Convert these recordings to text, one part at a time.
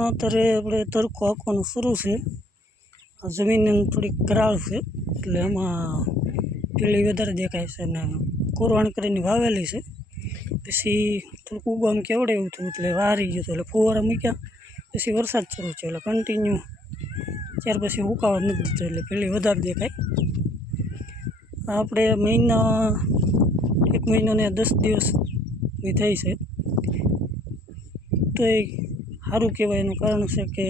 અત્યારે આપણે તડકો આપવાનું શરૂ છે. જમીન થોડીક કરાળ છે એટલે એમાં પીળી વધારે દેખાય છે અને કોરવાણ કરીને વાવેલી છે. પછી થોડુંક ઉગામ કેવડે એવું થયું એટલે વારી ગયું હતું એટલે ફુવારા મૂક્યા. પછી વરસાદ શરૂ થયો એટલે કન્ટિન્યુ ત્યાર પછી ઉકાવા નથી દીધો એટલે પીળી વધારે દેખાય. આપણે એક મહિનો ને 10 દિવસની થઈ છે તો એ સારું કહેવાય. એનું કારણ છે કે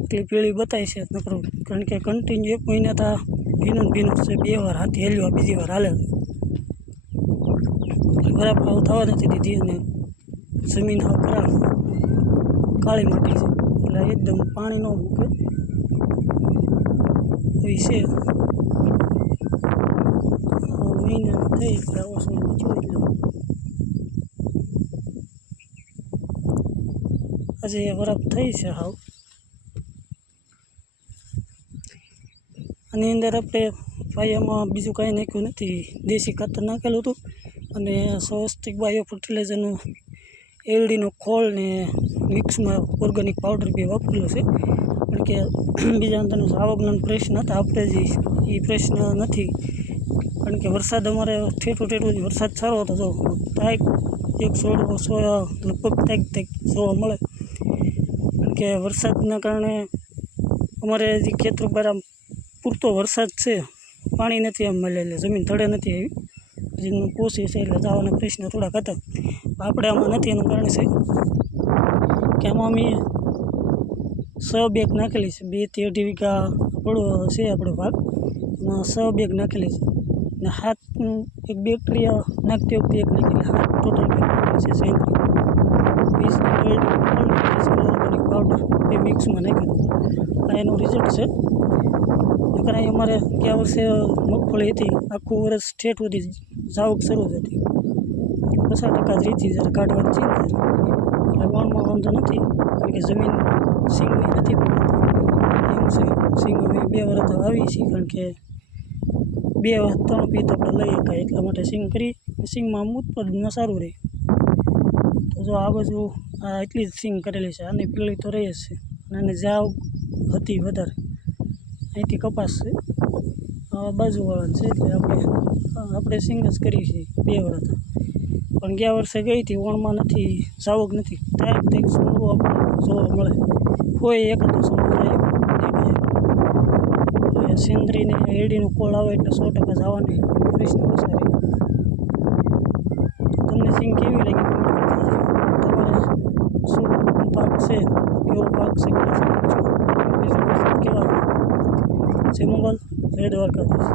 એટલી પીળી બતાય છે નકરું, કારણ કે કન્ટિન્યુ 1 મહિના તા ભીનું છે. 2 વાર હાથી હેલ્યો, બીજી વાર હાલે બરાબર આવું થવા નથી દીધી. અને જમીન હાવ ખરાબ કાળી માટી છે એટલે એકદમ પાણી ન મૂકે એવી છે. મહિના થઈ એટલે આવો સમય જોઈ લો. આજે બરાબર થઈ છે હાવ. આની અંદર આપણે પાયામાં બીજું કાંઈ નાખ્યું નથી, દેશી ખાતર નાખેલું હતું અને સ્વસ્તિક બાયો ફર્ટિલાઇઝરનું એલડીનો ખોળ ને મિક્સમાં ઓર્ગેનિક પાવડર બી વાપરેલો છે. કારણ કે બીજા અંદરનો આવકનો પ્રશ્ન હતા, આપણે જે એ પ્રશ્ન નથી. કારણ કે વરસાદ અમારે ઠેઠું વરસાદ સારો હતો તો તાક એક લગભગ તાક જોવા મળે. કારણ કે વરસાદના કારણે અમારે જે ખેતર પર આમ પૂરતો વરસાદ છે, પાણી નથી આમ મળે એટલે જમીન તળે નથી આવી. જેનું કોશી છે એટલે જવાના પ્રશ્ન થોડાક હતા. આપણે આમાં નથી. એનું કારણ છે કે આમાં અમે 6 બેગ નાખેલી છે. 2 થી 2.5 વીઘા પડો છે આપણો ભાગ, એમાં 6 બેગ નાખેલી છે. અને 7 એક બેક્ટેરિયા નાખતી વખતે એક નાખેલી, 7 ટોટલ બેગ નાખેલી છે. 20 ઓર્ગેનિક પાવડર એ મિક્સમાં નાખ્યું. આ એનું રિઝલ્ટ છે. નકર અમારે ગયા વર્ષે મગફળી હતી, આખું વર્ષ ઠેઠ સુધી જાવક શરૂ હતી. 50% જ રીતી જ્યારે કાઢવાની ચિંતા એટલે વણમાં વાંધો નથી. કારણ કે જમીન સિંગની નથી એમ છે. સિંગ અમે 2 વર્ષ વાવીએ છીએ, કારણ કે 2-3 પીત આપણે લઈ શકાય એટલા માટે સિંગ કરી. સિંગમાં ઉત્પાદનમાં સારું રહે. તો જો આ બાજુ આ એટલી જ સિંગ કરેલી છે. આની પીળી તો રહી જ છે અને જાવ હતી વધારે. અહીંથી કપાસ છે, બાજુવાળા છે એટલે આપણે સિંગ જ કરી છે 2 વર્ષ. પણ ગયા વર્ષે ગઈ હતી વણમાં નથી, જાવક નથી. તાક સોળવો આપણે જોવા મળે, કોઈ એકાદું સોળવું જાય દેખાય. સેન્દ્રીને એડીનું કોળ આવે એટલે 100% જવાની પ્રશ્ન ઓછા. તમને સિંગ કેવી લાગી? તમારે શું પાક છે, કેવો પાક છે, કેવા છે? મોબાઈલ જય દ્વારકાધીશ.